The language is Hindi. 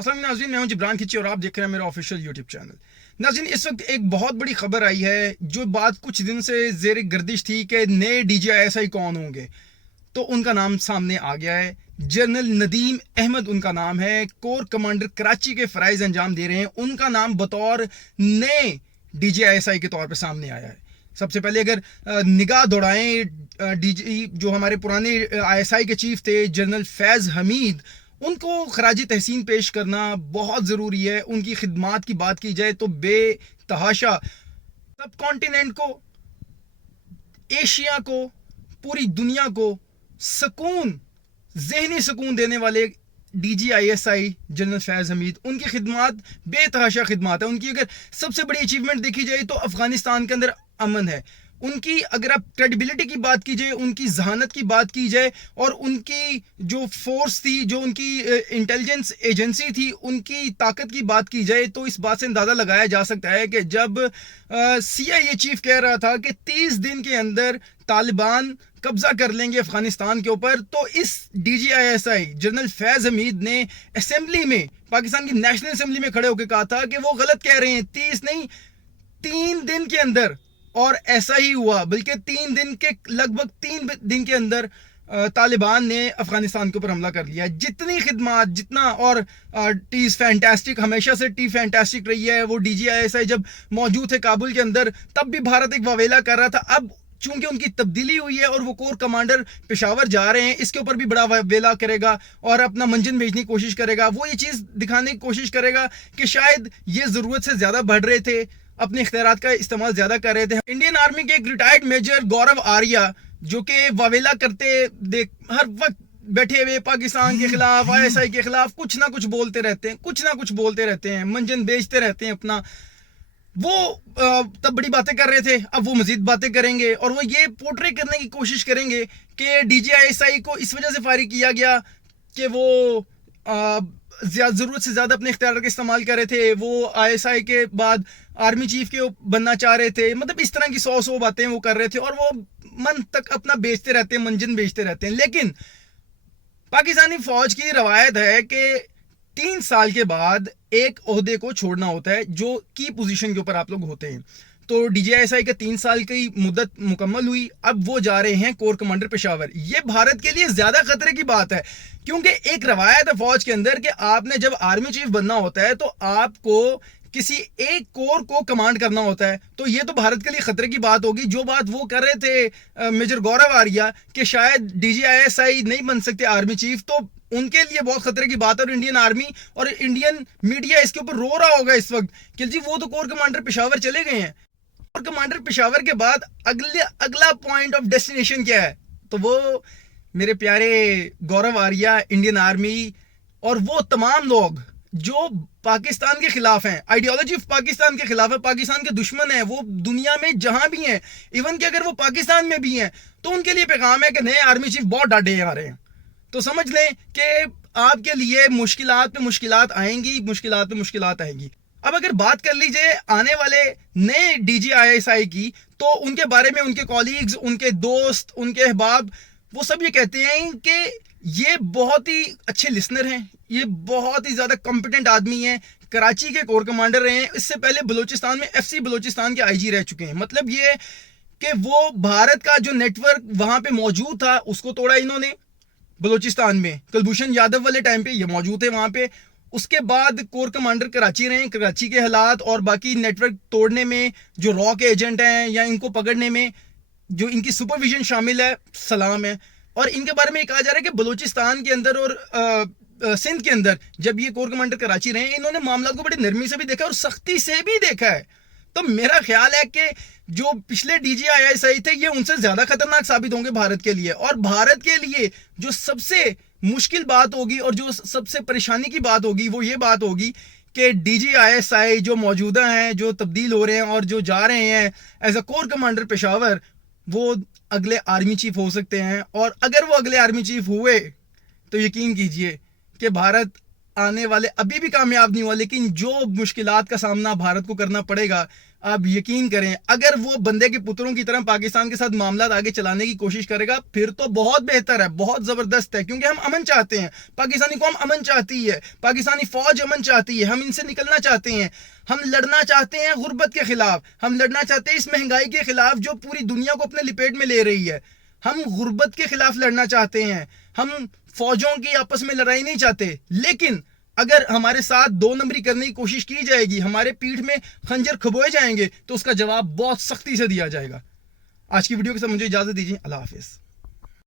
अस्सलाम नाज़रीन, मैं हूं जिब्रान खिची और आप देख रहे हैं मेरा ऑफिशियल यूट्यूब चैनल। नाज़रीन, इस वक्त एक बहुत बड़ी खबर आई है जो बात कुछ दिन से ज़ेर गर्दिश थी कि नए DGISI कौन होंगे। तो उनका नाम सामने आ गया है। जनरल नदीम अहमद उनका नाम है। कोर कमांडर कराची के फ़राइज़ अंजाम दे रहे हैं। उनका नाम बतौर नए DGISI के तौर पर सामने आया है। सबसे पहले अगर निगाह दौड़ाएं, DG जो हमारे पुराने ISI के चीफ थे जनरल फैज़ हमीद, उनको खराजी तहसीन पेश करना बहुत ज़रूरी है। उनकी खिदमात की बात की जाए तो बेतहाशा सब कॉन्टिनेंट को, एशिया को, पूरी दुनिया को सुकून, जहनी सुकून देने वाले DGISI जनरल फैज़ हमीद, उनकी खिदमात बेतहाशा खिदमात है। उनकी अगर सबसे बड़ी अचीवमेंट देखी जाए तो अफगानिस्तान के अंदर अमन है। उनकी अगर आप क्रेडिबिलिटी की बात की जाए, उनकी जहानत की बात की जाए और उनकी जो फोर्स थी, जो उनकी इंटेलिजेंस एजेंसी थी, उनकी ताकत की बात की जाए तो इस बात से अंदाज़ा लगाया जा सकता है कि जब CIA चीफ कह रहा था कि 30 दिन के अंदर तालिबान कब्जा कर लेंगे अफगानिस्तान के ऊपर, तो इस DGISI जनरल फैज़ हमीद ने असेंबली में, पाकिस्तान की नेशनल असेंबली में खड़े होकर कहा था कि वो गलत कह रहे हैं। 30 नहीं, 3 दिन के अंदर, और ऐसा ही हुआ। बल्कि 3 दिन के, लगभग 3 दिन के अंदर तालिबान ने अफगानिस्तान के ऊपर हमला कर लिया। जितनी खिदमात, जितना, और टी इज़ फैंटास्टिक, हमेशा से टी फैंटास्टिक रही है। वो DGISI जब मौजूद थे काबुल के अंदर, तब भी भारत एक वावेला कर रहा था। अब चूंकि उनकी तब्दीली हुई है और वो कोर कमांडर पेशावर जा रहे हैं, इसके ऊपर भी बड़ा वावेला करेगा और अपना मंजन भेजने की कोशिश करेगा। वो ये चीज़ दिखाने की कोशिश करेगा कि शायद ये ज़रूरत से ज़्यादा बढ़ रहे थे, अपने इख्तियारात का इस्तेमाल ज्यादा कर रहे थे। इंडियन आर्मी के एक रिटायर्ड मेजर गौरव आर्या, जो कि वावेला करते देख हर वक्त बैठे हुए पाकिस्तान के खिलाफ, ISI के खिलाफ कुछ ना कुछ बोलते रहते हैं, कुछ ना कुछ बोलते रहते हैं, मंजन बेचते रहते हैं अपना। वो तब बड़ी बातें कर रहे थे, अब वो मजीद बातें करेंगे और वो ये पोर्ट्रे करने की कोशिश करेंगे कि DGISI को इस वजह से फारिग किया गया कि वो ज़रूरत से ज़्यादा अपने इख्तियार का इस्तेमाल कर रहे थे। वो ISI के बाद आर्मी चीफ के बनना चाह रहे थे। मतलब इस तरह की 100 बातें वो कर रहे थे और वो मन तक अपना बेचते रहते हैं, मंजन बेचते रहते हैं। लेकिन पाकिस्तानी फौज की रवायत है कि 3 साल के बाद एक ओहदे को छोड़ना होता है, जो की पोजीशन के ऊपर आप लोग होते हैं। तो DGISI का 3 साल की मुद्दत मुकम्मल हुई, अब वो जा रहे हैं कोर कमांडर पेशावर। ये भारत के लिए ज्यादा खतरे की बात है, क्योंकि एक रवायत है फौज के अंदर कि आपने जब आर्मी चीफ बनना होता है तो आपको किसी एक कोर को कमांड करना होता है। तो ये तो भारत के लिए खतरे की बात होगी। जो बात वो कर रहे थे मेजर गौरव आर्या कि शायद DGISI नहीं बन सकते आर्मी चीफ, तो उनके लिए बहुत खतरे की बात है। और इंडियन आर्मी और इंडियन मीडिया इसके ऊपर रो रहा होगा इस वक्त कि जी वो तो कोर कमांडर पेशावर चले गए हैं। कोर कमांडर पेशावर के बाद अगला पॉइंट ऑफ डेस्टिनेशन क्या है? तो वो मेरे प्यारे गौरव आर्या, इंडियन आर्मी और वो तमाम लोग जो पाकिस्तान के खिलाफ हैं, आइडियोलॉजी ऑफ पाकिस्तान के खिलाफ है, पाकिस्तान के दुश्मन है, वो दुनिया में जहां भी हैं, इवन कि अगर वो पाकिस्तान में भी हैं, तो उनके लिए पैगाम है कि नए आर्मी चीफ बहुत डांटे आ रहे हैं। तो समझ लें कि आपके लिए मुश्किलात पे मुश्किलात आएंगी, मुश्किलात पे मुश्किलात आएंगी। अब अगर बात कर लीजिए आने वाले नए DGISI की, तो उनके बारे में उनके कॉलीग्स, उनके दोस्त, उनके अहबाब, वो सब ये कहते हैं कि ये बहुत ही अच्छे लिसनर हैं, ये बहुत ही ज्यादा कॉम्पिटेंट आदमी हैं, कराची के कोर कमांडर रहे हैं, इससे पहले बलूचिस्तान में FC बलूचिस्तान के IG रह चुके हैं। मतलब ये कि वो भारत का जो नेटवर्क वहां पे मौजूद था उसको तोड़ा इन्होंने बलूचिस्तान में। कुलभूषण यादव वाले टाइम पे ये मौजूद है वहां पे। उसके बाद कोर कमांडर कराची रहे, कराची के हालात और बाकी नेटवर्क तोड़ने में जो रॉ के एजेंट हैं या इनको पकड़ने में जो इनकी सुपरविजन शामिल है, सलाम है। और इनके बारे में कहा जा रहा है कि बलूचिस्तान के अंदर और सिंध के अंदर जब ये कोर कमांडर कराची रहे, इन्होंने मामला को बड़ी नरमी से भी देखा और सख्ती से भी देखा है। तो मेरा ख्याल है कि जो पिछले DGISI थे ये उनसे ज्यादा खतरनाक साबित होंगे भारत के लिए। और भारत के लिए जो सबसे मुश्किल बात होगी और जो सबसे परेशानी की बात होगी वो ये बात होगी कि DGISI जो मौजूदा हैं, जो तब्दील हो रहे हैं और जो जा रहे हैं as a core commander Peshawar, वो अगले आर्मी चीफ हो सकते हैं। और अगर वो अगले आर्मी चीफ हुए तो यकीन कीजिए कि भारत आने वाले अभी भी कामयाब नहीं हुआ, लेकिन जो मुश्किलात का सामना भारत को करना पड़ेगा, आप यकीन करें अगर वो बंदे के पुत्रों की तरह पाकिस्तान के साथ मामला आगे चलाने की कोशिश करेगा फिर तो बहुत बेहतर है, बहुत जबरदस्त है, क्योंकि हम अमन चाहते हैं, पाकिस्तानी कौम अमन चाहती है, पाकिस्तानी फौज अमन चाहती है, हम इनसे निकलना चाहते हैं, हम लड़ना चाहते हैं गुर्बत के खिलाफ, हम लड़ना चाहते हैं इस महंगाई के खिलाफ जो पूरी दुनिया को अपने लिपेट में ले रही है, हम गुर्बत के खिलाफ लड़ना चाहते हैं, हम फौजों की आपस में लड़ाई नहीं चाहते। लेकिन अगर हमारे साथ दो नंबरी करने की कोशिश की जाएगी, हमारे पीठ में खंजर खबोए जाएंगे, तो उसका जवाब बहुत सख्ती से दिया जाएगा। आज की वीडियो के साथ मुझे इजाजत दीजिए। अल्लाह हाफिज।